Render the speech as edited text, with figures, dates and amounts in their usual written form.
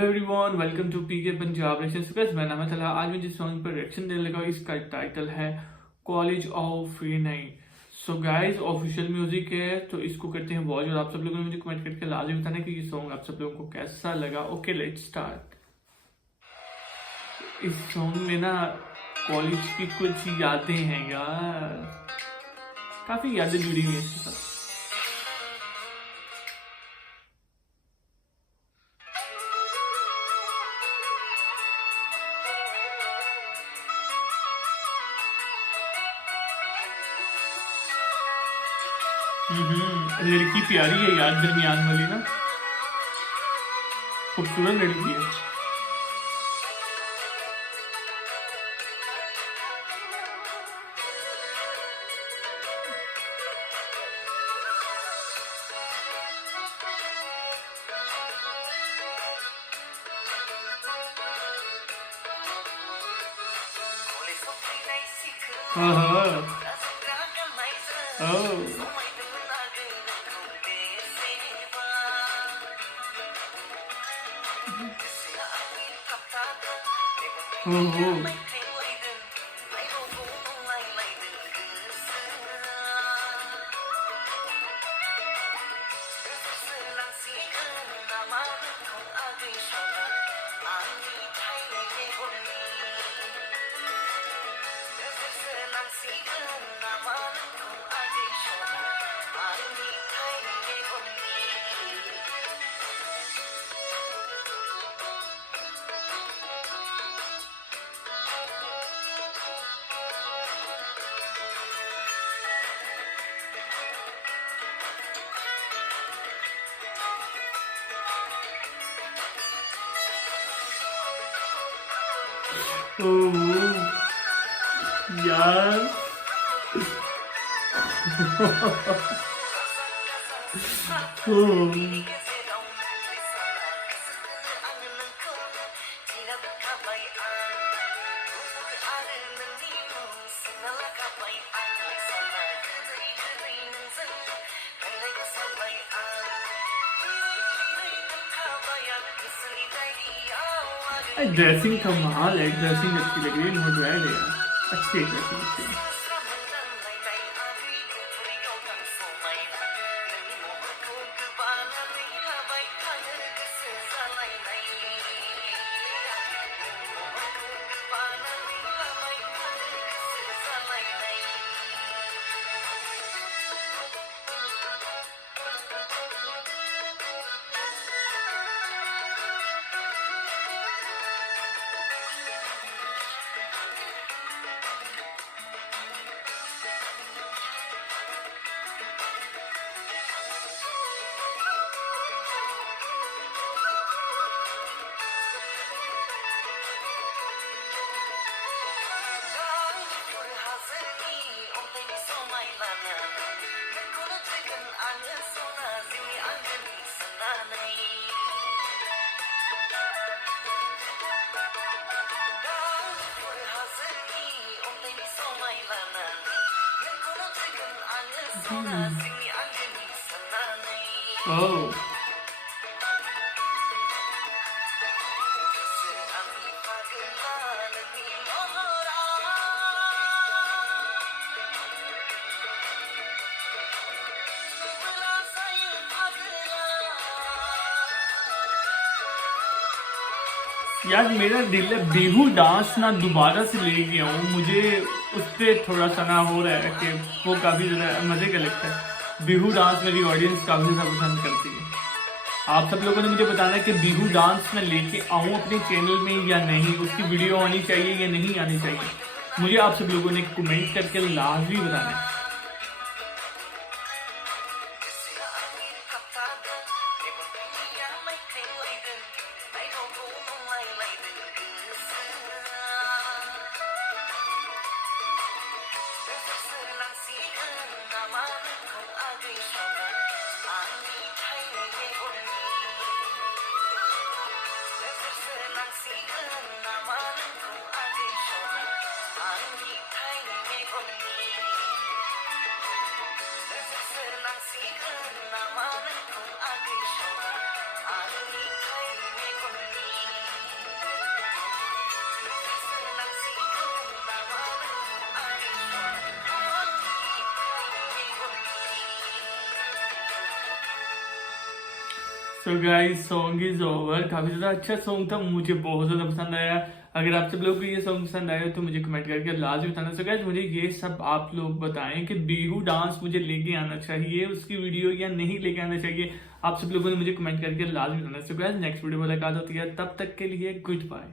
Everyone welcome to PK Punjab reaction. So guys, मेरा नाम है तलहा। आज मैं जिस सॉन्ग पर रिएक्शन देने लगा इसका टाइटल है college of free night. So guys, official music है तो इसको करते हैं वॉच। और आप सब लोगों ने मुझे कमेंट करके लाजमी बताना कि ये सॉन्ग आप सब लोगों को कैसा लगा। Okay, let's start. इस सॉन्ग में ना कॉलेज की कुछ यादें हैं यार, काफी यादें जुड़ी हुई हैं इसके साथ। लड़की प्यारी है यार, दरमियान वाली ना, खूबसूरत लड़की है। हाँ। ओह। ओहो। ओह यार। ओह। ड्रेसिंग कमाल है, ड्रेसिंग अच्छी लग रही है, नो ड्राइव है यार, अच्छी है ड्रेसिंग अच्छी है। Oh. यार मेरा दिल है बिहू डांस ना दोबारा से ले गया हूँ, मुझे उस पर थोड़ा सा ना हो रहा है कि वो काफ़ी ज़्यादा मज़े का लगता है। बिहू डांस मेरी ऑडियंस काफ़ी ज़्यादा पसंद करती है। आप सब लोगों ने मुझे बताना है कि बिहू डांस में लेके आऊँ अपने चैनल में या नहीं, उसकी वीडियो आनी चाहिए या नहीं आनी चाहिए। मुझे आप सब लोगों ने कमेंट करके लाजमी बताना है। So guys song is over. काफी ज्यादा अच्छा सॉन्ग था, मुझे बहुत ज्यादा पसंद आया। अगर आप सब लोग को ये सॉन्ग पसंद आया तो मुझे कमेंट करके लाजमी बताना। सो गाइस मुझे ये सब आप लोग बताएं कि बिहू डांस मुझे लेके आना चाहिए उसकी वीडियो या नहीं लेके आना चाहिए। आप सब लोगों ने मुझे कमेंट करके लाजमी बताना। सो गाइस नेक्स्ट वीडियो मुलाकात होती है, तब तक के लिए गुड बाय।